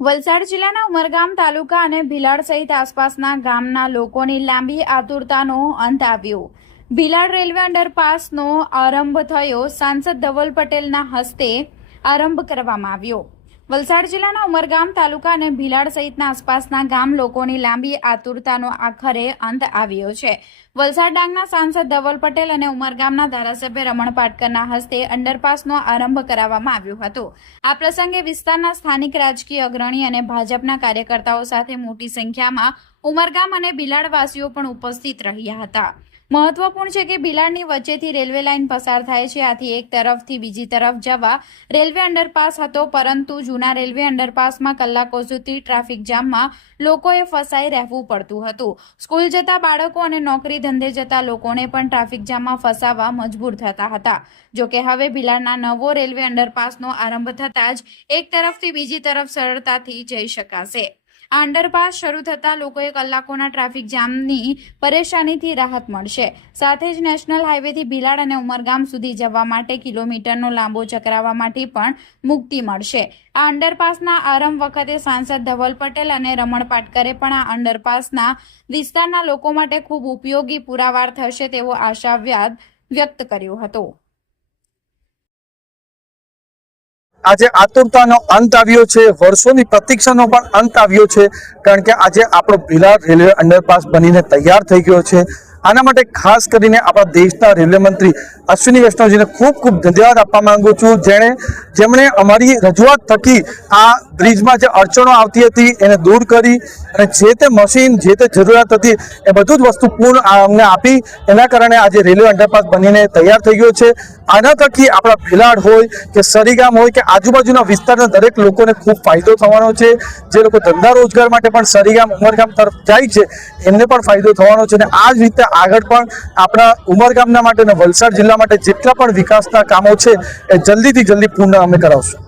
વલસાડ જિલ્લાના ઉમરગામ તાલુકા અને ભીલાડ સહિત આસપાસના ગામના લોકોની લાંબી આતુરતાનો અંત આવ્યો। ભીલાડ રેલવે અંડરપાસનો આરંભ થયો। સાંસદ ધવલ પટેલના હસ્તે આરંભ કરવામાં આવ્યો। વલસાડ જિલ્લાના ઉમરગામ તાલુકા અને ભીલાડ સહિતના આસપાસના ગામ લોકોની લાંબી આતુરતાનો આખરે અંત આવ્યો છે। વલસાડ ડાંગના સાંસદ ધવલ પટેલ અને ઉમરગામના ધારાસભ્ય રમણ પાટકરના હસ્તે અંડરપાસનો આરંભ કરાવવામાં આવ્યો હતો। આ પ્રસંગે વિસ્તારના સ્થાનિક રાજકીય અગ્રણી અને ભાજપના કાર્યકર્તાઓ સાથે મોટી સંખ્યામાં ઉમરગામ અને ભીલાડવાસીઓ પણ ઉપસ્થિત રહ્યા હતા। મહત્વપૂર્ણ છે કે ભીલાડની વચ્ચેથી રેલવે લાઇન પસાર થાય છે। આથી એક તરફથી બીજી તરફ જવા રેલવે અંડરપાસ હતો, પરંતુ જૂના રેલવે અંડરપાસમાં કલાકો સુધી ટ્રાફિક જામમાં લોકોએ ફસાઈ રહેવું પડતું હતું। સ્કૂલ જતા બાળકો અને નોકરી ધંધે જતા લોકોને પણ ટ્રાફિક જામમાં ફસાવા મજબૂર થતા હતા। જોકે હવે ભીલાડના નવો રેલવે અંડરપાસનો આરંભ થતાં જ એક તરફથી બીજી તરફ સરળતાથી જઈ શકાશે। આ અંડરપાસ શરૂ થતાં લોકોએ કલાકોના ટ્રાફિક જામની પરેશાનીથી રાહત મળશે। સાથે જ નેશનલ હાઈવેથી ભીલાડ અને ઉમરગામ સુધી જવા માટે કિલોમીટરનો લાંબો ચક્રાવામાંથી પણ મુક્તિ મળશે। આ અંડરપાસના આરંભ વખતે સાંસદ ધવલ પટેલ અને રમણ પાટકરે પણ આ અંડરપાસના વિસ્તારના લોકો માટે ખૂબ ઉપયોગી પુરવાર થશે તેવો આશાવાદ વ્યક્ત કર્યો હતો। આજે આતુરતાનો અંત આવ્યો છે, વર્ષોની પ્રતીક્ષાનો પણ અંત આવ્યો છે, કારણ કે આજે આપણો ભીલાડ રેલવે અંડરપાસ બનીને તૈયાર થઈ ગયો છે। આના માટે ખાસ કરીને આપણા દેશના રેલવે મંત્રી અશ્વિની વૈષ્ણવજીને ખૂબ ખૂબ ધન્યવાદ આપવા માંગુ છું, જેમણે અમારી રજૂઆત થકી આ બ્રિજમાં જે અડચણો આવતી હતી એને દૂર કરી અને જે તે મશીન, જે તે જરૂરિયાત હતી એ બધું જ વસ્તુ પૂર્ણ અમને આપી। એના કારણે આજે રેલવે અંડરપાસ બનીને તૈયાર થઈ ગયો છે। આના થકી આપણા ભીલાડ હોય કે સરીગામ હોય કે આજુબાજુના વિસ્તારના દરેક લોકોને ખૂબ ફાયદો થવાનો છે। જે લોકો ધંધા રોજગાર માટે પણ સરીગામ ઉમરગામ તરફ જાય છે એમને પણ ફાયદો થવાનો છે। અને આ જ રીતે આગળ પણ આપણા ઉમરગામના માટે અને વલસાડ જિલ્લા માટે જેટલા પણ વિકાસના કામો છે એ જલ્દીથી જલ્દી પૂર્ણ અમે કરાવશું।